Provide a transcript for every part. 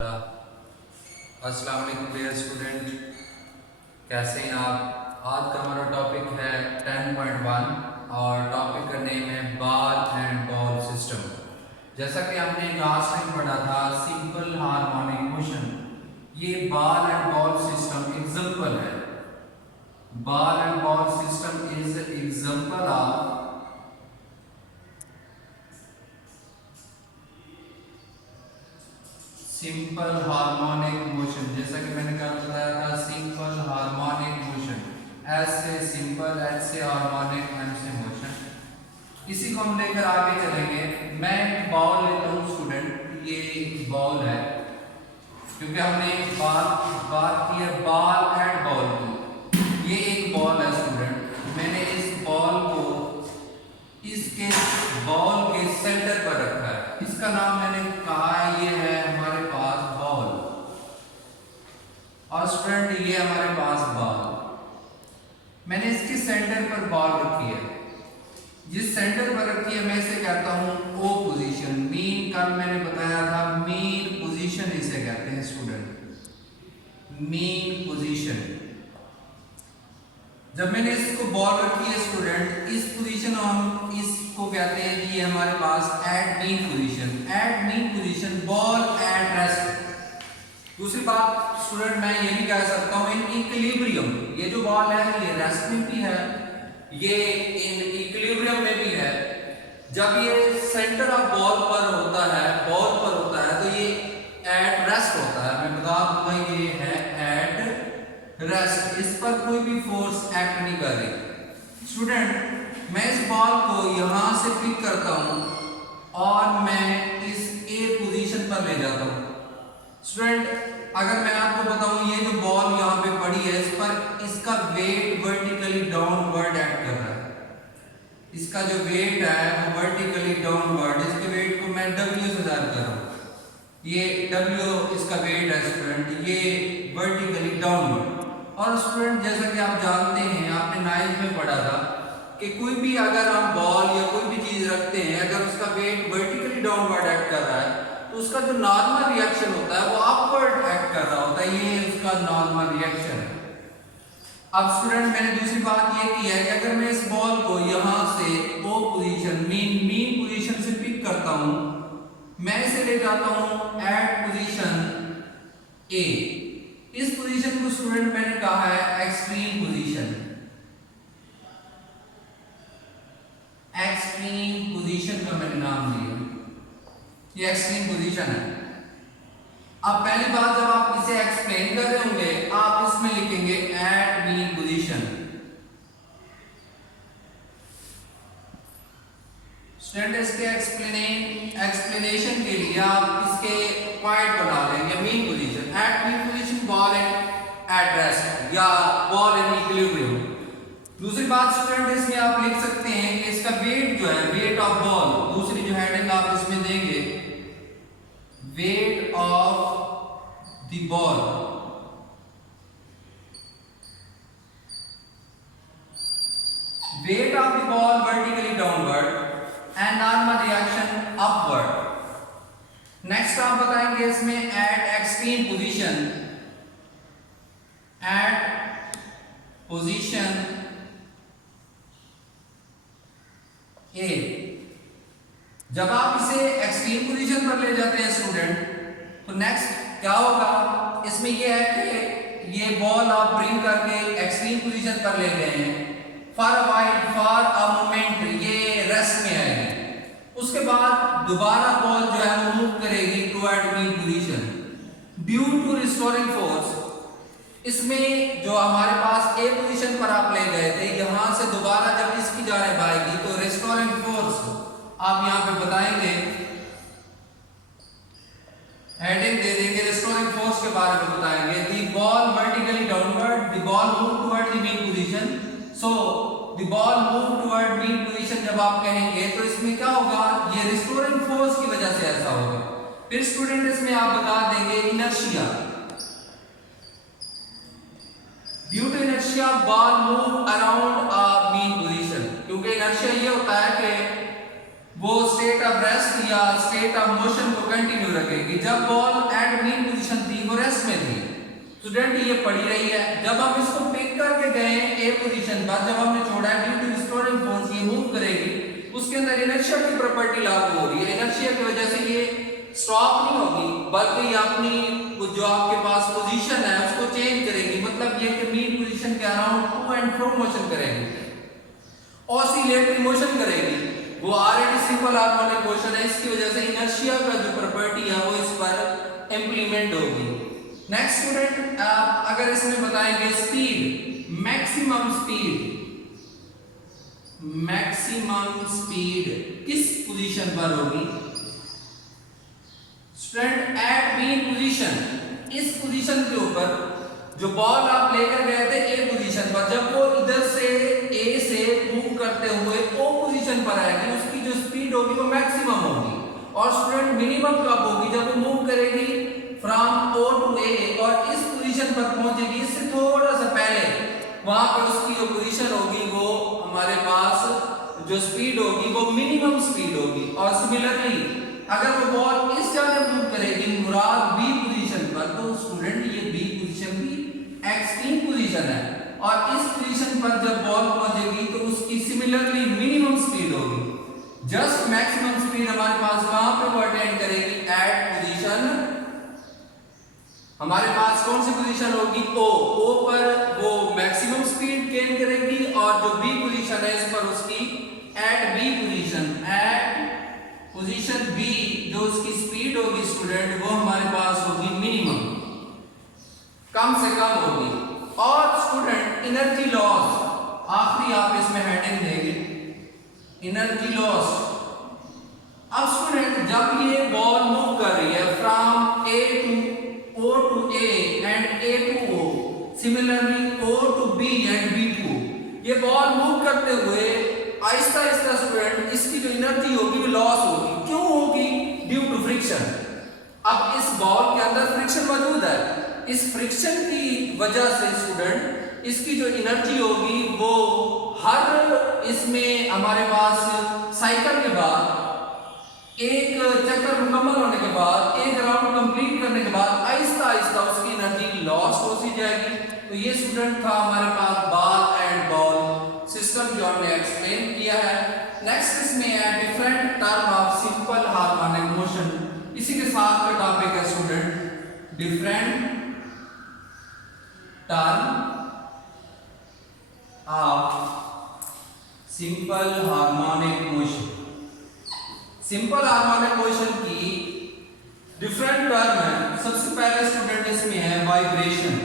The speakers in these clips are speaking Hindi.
अस्सलाम वालेकुम डियर स्टूडेंट, कैसे हैं आप। आज का हमारा टॉपिक है 10.1 और टॉपिक का नेम है बॉल एंड बॉल सिस्टम। जैसा कि हमने लास्ट टाइम पढ़ा था सिंपल हार्मोनिक मोशन, ये ball and ball system example है। Ball and ball system is example of simple harmonic motion. जैसा कि मैंने कल बताया था सिंपल हार्मोनिक मोशन, एस से सिंपल, एच से हार्मोनिक, एम से मोशन। इसी को हम लेकर आगे चलेंगे। मैं एक बॉल लेता हूँ स्टूडेंट, ये एक बॉल है क्योंकि हमने बात की है बॉल एंड बॉल की। ये एक बॉल है स्टूडेंट, मैंने इस बॉल को इसके बॉल के सेंटर पर रखा है। इसका नाम मैंने कहा है ये है हमारे पास बॉल, और स्टूडेंट ये हमारे पास बॉल। मैंने इसके सेंटर पर बॉल रखी है, जिस सेंटर पर रखी है मैं इसे कहता हूं ओ पोजीशन। मीन कल मैंने बताया था मीन पोजीशन इसे कहते हैं स्टूडेंट, मीन पोजीशन। जब मैंने इसको बॉल रखी है स्टूडेंट, इस पोजीशन हम इसको कहते हैं कि ये हमारे पास at mean position. At mean position ball at rest. दूसरी बात स्टूडेंट मैं ये भी कह सकता हूं इन इक्विलिब्रियम। ये जो बॉल है ये रेस्ट में भी है, ये इन इक्विलिब्रियम में भी है। जब ये सेंटर ऑफ बॉल पर होता है, बॉल पर होता है, तो ये एट रेस्ट होता है। मैं बता दूंगा ये है एट रेस्ट, इस पर कोई भी फोर्स एक्ट नहीं कर रही। स्टूडेंट मैं इस बॉल को यहां से पिक करता हूं और मैं इस ए पोजीशन पर ले जाता हूं। स्टूडेंट अगर मैं आपको बताऊं ये जो बॉल यहां पे पड़ी है, इस पर इसका वेट वर्टिकली डाउनवर्ड एक्ट कर रहा है। इसका जो वेट है वो वर्टिकली डाउनवर्ड, इसके वेट को मैं W से जाहिर कर रहा हूं। ये W इसका वेट है स्टूडेंट, ये वर्टिकली डाउनवर्ड। और स्टूडेंट जैसा कि आप जानते हैं, आपने 9th में पढ़ा था कि कोई भी अगर हम बॉल या कोई भी चीज रखते हैं, अगर उसका वेट वर्टिकली डाउनवर्ड एक्ट कर रहा है तो उसका जो नॉर्मल रिएक्शन होता है वो अपवर्ड एक्ट कर रहा होता है। ये उसका नॉर्मल रिएक्शन है। अब स्टूडेंट मैंने दूसरी बात ये की है कि अगर मैं इस बॉल को यहां से ओ पोजीशन मीन पोजीशन से पिक करता हूं, मैं इसे ले जाता हूं एट पोजीशन ए। इस पोजीशन को स्टूडेंट मैंने कहा है एक्सट्रीम पोजीशन। एक्सट्रीम पोजीशन का मैंने नाम दिया, ये एक्सट्रीम पोजीशन है। अब पहली बात जब आप इसे एक्सप्लेन कर रहे होंगे, आप इसमें लिखेंगे एट मीन पोजीशन। स्टूडेंट इसके एक्सप्लेनेशन के लिए आप इसके पॉइंट बना लेंगे। Mean position, at mean position ball at rest या बॉल इन इक्विलिब्रियम। दूसरी बात स्टूडेंट इसमें आप लिख सकते हैं कि इसका वेट जो है, वेट ऑफ बॉल, दूसरी जो हेडिंग आप इसमें देंगे weight of the ball. Weight of the ball vertically downward and normal reaction upward. Next आप बताएंगे इसमें at extreme position, at position A. जब आप इसे एक्सट्रीम पोजीशन पर ले जाते हैं स्टूडेंट, तो नेक्स्ट क्या होगा, इसमें यह है कि ये बॉल आप ब्रिंग करके एक्सट्रीम पोजीशन पर ले गए हैं, for a while, for a moment ये रेस्ट में आएगी। उसके बाद दोबारा बॉल जो है वो मूव करेगी toward mean position due to restoring force. इसमें जो हमारे पास ए पोजीशन पर आप ले गए थे, यहां से दोबारा जब इसकी जानिब आएगी तो रिस्टोरिंग फोर्स आप यहां पे बताएंगे, हेडिंग दे देंगे रिस्टोरिंग फोर्स के बारे में बताएंगे। The ball vertically downward, the ball move toward the mean position, so the ball move toward mean position जब आप कहेंगे तो इसमें क्या होगा, ये रिस्टोरिंग फोर्स की वजह से ऐसा होगा। फिर स्टूडेंट इसमें आप बता देंगे inertia, due to inertia ball move around a mean position. क्योंकि इनर्शिया ये होता है कि वो स्टेट ऑफ रेस्ट या स्टेट ऑफ मोशन को कंटिन्यू रखेगी। जब बॉल एट मीन स्टूडेंट ये पड़ी रही है। जब हम इसको पिक करके गए ए पोजीशन पर, जब हमने छोड़ा है ड्यू टू रिस्टोरिंग फोर्स ये मूव करेगी, उसके अंदर इनर्शिया की प्रॉपर्टी लागू हो रही है। इनर्शिया की वजह से ये स्टॉप नहीं होगी, बल्कि ये अपनी जो आपके पास पोजीशन है उसको चेंज करेगी। मतलब ये कि मीन पोजीशन के around two and fro motion करेगी, ऑसिलेटरी मोशन करेगी। वो ऑलरेडी सिंपल हार्मोनिक मोशन है, इसकी वजह से इनर्शिया का जो प्रॉपर्टी है वो इस पर इंप्लीमेंट होगी। नेक्स्ट स्टूडेंट, अगर इसमें बताएंगे स्पीड, मैक्सिमम स्पीड किस पोजीशन पर होगी? स्टूडेंट एट मीन पोजीशन, इस पोजीशन के ऊपर जो बॉल आप लेकर गए थे ए पोजीशन पर, जब वो इधर से ए से मूव करते हुए ओ पोजीशन पर आएगी, उसकी जो स्पीड होगी वो मैक्सिमम होगी। और स्टूडेंट मिनिमम कब होगी? जब वो मूव करेगी फ्रॉम ओ टू ए और इस पोजीशन पर पहुंचेगी, इससे थोड़ा सा पहले वहां पे उसकी जो पोजीशन होगी वो हमारे पास जो स्पीड होगी वो मिनिमम स्पीड होगी। और सिमिलरली अगर वो बॉल इस जगह मूव करेगी मुराद बी पोजीशन पर, तो स्टूडेंट ये बी पोजीशन भी एक्सट्रीम पोजीशन है, और इस पोजीशन पर जब बॉल पहुंचेगी तो उसकी सिमिलरली मिनिमम स्पीड होगी। जस्ट मैक्सिमम स्पीड हमारे पास कहां पे वो अटेन करेगी? एट पोजीशन, हमारे पास कौन सी पोजीशन होगी? ओ पर वो मैक्सिमम स्पीड गेन करेगी, और जो बी पोजीशन है इस पर उसकी एट बी बी जो उसकी स्पीड होगी स्टूडेंट वो हमारे पास होगी मिनिमम, कम से कम होगी। और स्टूडेंट एनर्जी लॉस, आखिरी आप इसमें हेडिंग देंगे एनर्जी लॉस। अब स्टूडेंट जब ये बॉल मूव कर रही है from A to O to A and A to O, similarly O to B and B to, ये बॉल मूव करते हुए आहिस्ता आहिस्ता स्टूडेंट इसकी जो एनर्जी होगी वो लॉस होगी। क्यों होगी? Due to friction. अब इस बॉल के अंदर फ्रिक्शन मौजूद है, इस फ्रिक्शन की वजह से स्टूडेंट इसकी जो एनर्जी होगी वो हर इसमें हमारे पास साइकिल के बाद, एक चक्कर मुकम्मल होने के बाद, एक राउंड कंप्लीट करने के बाद आहिस्ता आहिस्ता उसकी एनर्जी लॉस होती जाएगी। तो ये स्टूडेंट था हमारे पास बॉल एंड बॉल सिस्टम जो हमने एक्सप्लेन किया है। नेक्स्ट इसमें है different term of simple harmonic motion. इसी के साथ का टॉपिक है student different term of simple harmonic motion. Simple harmonic motion की डिफरेंट टर्म है। सबसे पहले स्टूडेंट इसमें है वाइब्रेशन।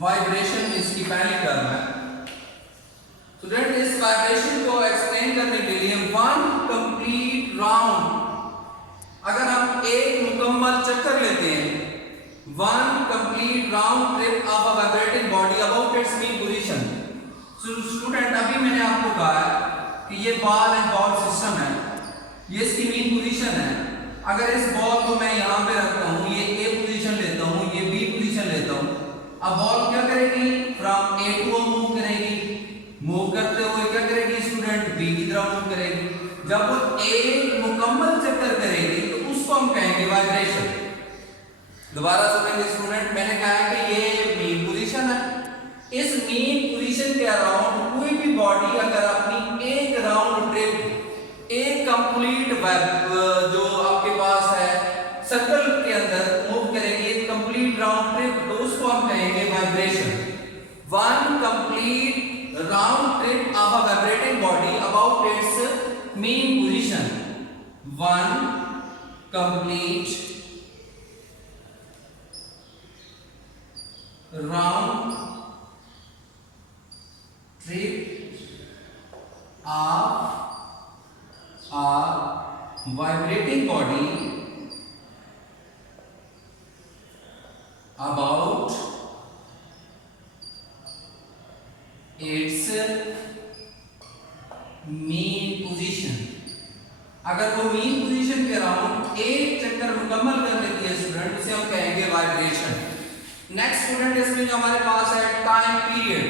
वाइब्रेशन इसकी पहली टर्म है। स्टूडेंट इस वाइब्रेशन को एक्सप्लेन करने के लिए वन कंप्लीट राउंड, अगर हम एक मुकम्मल चक्कर लेते हैं, one complete round trip of a vibrating body about it's mean position. Student अभी मैंने आपको कहा है कि ये बॉल एंड बॉल सिस्टम है, ये इसकी मीन पोजीशन है। अगर इस बॉल को मैं यहाँ पे रखता हूँ, ये ए पोजीशन लेता हूँ, ये बी पोजीशन लेता हूँ, अब बॉल क्या करेगी? From A to O move करेगी, मूव करते हुए क्या करेगी स्टूडेंट? बी की तरफ मूव करेगी। जब वो एक मुकम्मल चक्कर करेगी तो उसको हम कहेंगे वाइब्रेशन। दोबारा सुनेंगे स्टूडेंट, मैंने कहा कि ये मीन पोजीशन है, इस मीन पोजीशन के अराउंड कोई भी बॉडी अगर अपनी एक राउंड ट्रिप, एक कंप्लीट जो आपके पास है सर्कल के अंदर मूव करेगी, एक कंप्लीट राउंड ट्रिप, तो उसको हम कहेंगे vibration. One complete round trip of a vibrating body about it's mean position. One complete round trip of a vibrating body about its mean position। अगर वो मीन पोजीशन के अराउंड एक चक्कर मुकम्मल कर लेती है स्टूडेंट, उसे हम कहेंगे वाइब्रेशन। नेक्स्ट स्टूडेंट इसमें जो हमारे पास है टाइम पीरियड।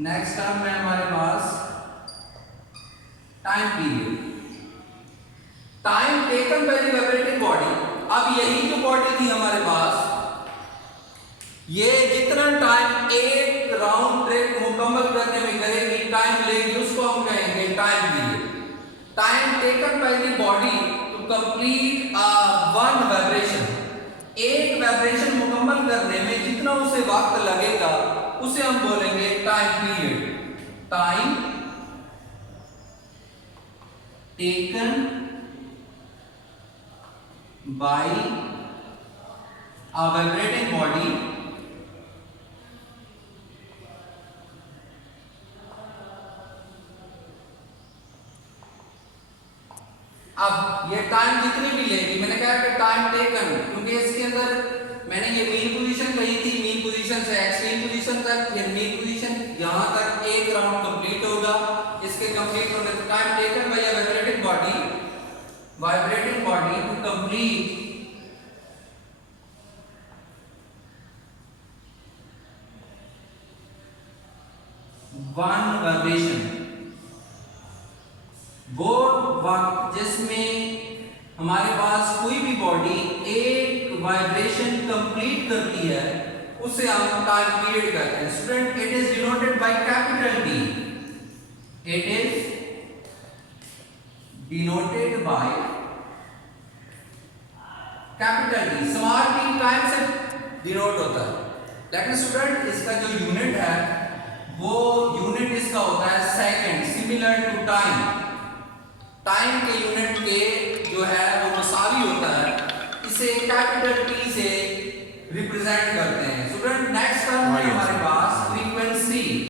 नेक्स्ट टर्म में हमारे पास time period. Time taken by the vibrating अब यही जो बॉडी थी हमारे पास, ये जितना टाइम एक राउंड ट्रिप मुकम्मल करने में करेगी, टाइम लेगी, उसको हम कहेंगे time period. Time taken by the body to complete one vibration, एक वाइब्रेशन मुकम्मल करने में जितना उसे वक्त लगेगा उसे हम बोलेंगे time period. Time taken bye a vibrating body अब ये टाइम जितनी भी लेगी, मैंने कहा कि टाइम टेकन, क्योंकि इसके अंदर मैंने ये मीन पोजीशन कही थी, मीन पोजीशन से एक्सट्रीम पोजीशन तक, ये मीन पोजीशन यहां तक एक राउंड कंप्लीट होगा। इसके कंप्लीट होने तक time taken by a vibrating body to complete one vibration, वो वक्त जिसमें हमारे पास कोई भी बॉडी एक वाइब्रेशन कंप्लीट करती है उसे हम टाइम पीरियड कहते हैं। Student, it is denoted by capital T, it is denoted by capital T. Small T time से डिनोट होता है, लेकिन स्टूडेंट इसका जो यूनिट है वो यूनिट इसका होता है second, similar to time. Time के यूनिट के जो है वो मसावी होता है, इसे कैपिटल टी से रिप्रेजेंट करते हैं। स्टूडेंट, नेक्स्ट टर्म है हमारे पास फ्रीक्वेंसी।